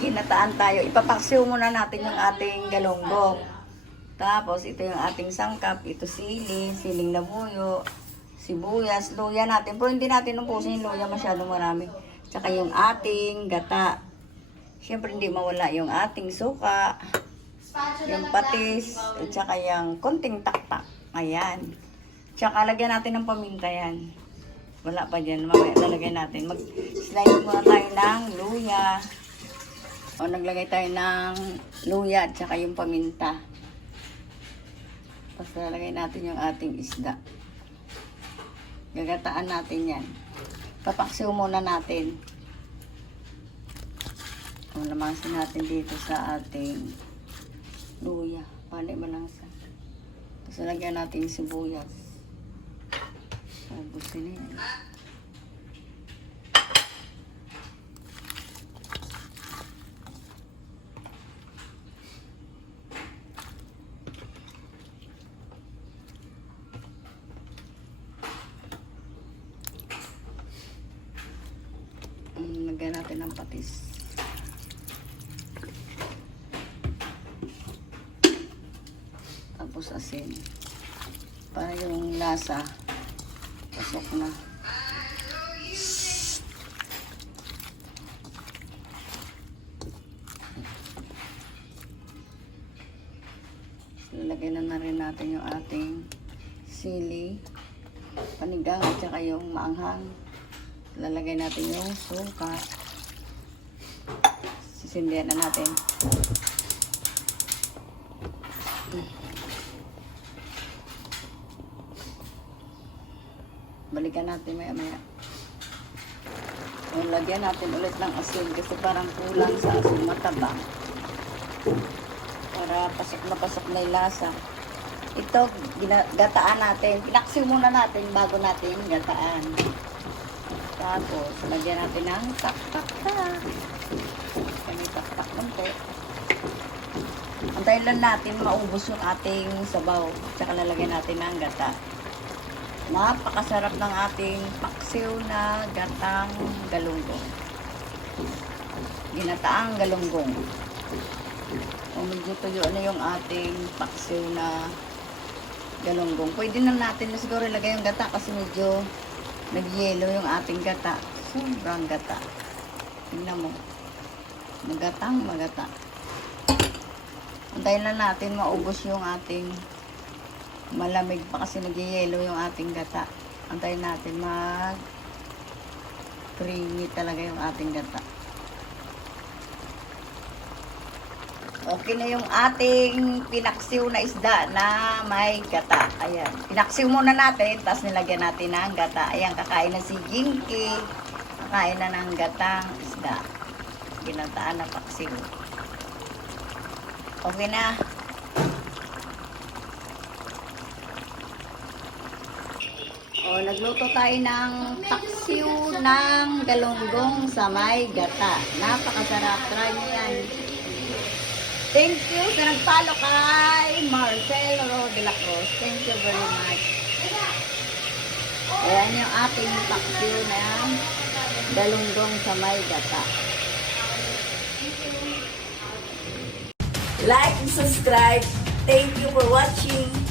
Gagataan tayo. Ipapaksiw muna natin yung ating galunggong. Tapos, ito yung ating sangkap. Ito sili, siling na buyo, sibuyas, luya natin. Pero hindi natin umpusin yung luya masyado marami. Tsaka yung ating gata. Siyempre, hindi mawala yung ating suka, yung patis, at tsaka yung konting taktak. Ayan. Tsaka lagyan natin ng paminta yan. Wala pa dyan. Mamaya lalagyan natin. Mag-slide muna tayo ng luya. O naglagay tayo ng luya at saka yung paminta. Tapos lalagay natin yung ating isda. Gagataan natin yan. Papaksiw muna natin. O lamasin natin dito sa ating luya. Panay malangsa. Tapos lagyan natin sibuyas. Ubusin na yan. Lagyan natin ng patis. Tapos asin. Para yung lasa pasok na. Lalagyan na na rin natin yung ating sili, panigang at saka yung maanghang. Lalagay natin yung suka. Sisindihan na natin. Balikan natin maya maya. O, lagyan natin ulit ng asin kasi parang kulang sa asin mataba. Para pasok na pasok na lasa. Ito, gataan natin. Pinaksiw muna natin bago natin gataan. Tapos, lagyan natin ng tak-tak-tak. Kami tak-tak konti. Antayin lang natin maubos yung ating sabaw. Tsaka lalagyan natin ng gata. Napakasarap ng ating paksiw na gatang galunggong. Ginataang galunggong. O medyo tuyo na yung ating paksiw na galunggong. Pwede na natin na siguro ilagay yung gata kasi medyo nag-yellow yung ating gata. Sobrang gata. Tingnan mo. Magatang magata. Antayin lang natin maubos yung ating malamig pa kasi nag-yellow yung ating gata. Antayin natin mag creamy talaga yung ating gata. Okay na yung ating pinaksiw na isda na may gata. Ayan. Pinaksiw muna natin, tapos nilagyan natin ng gata. Ayan, kakain na si Jinky. Kakain na ng gatang isda. Ginataan na paksiw. Okay na. O, nagluto tayo ng paksiw ng galunggong sa may gata. Napakasarap. Try nyo yan. Thank you sa nagpalo kay Marcel Ro. Thank you very much. Ayan yung ating paksiw ng galunggong sa may gata. Like and subscribe. Thank you for watching.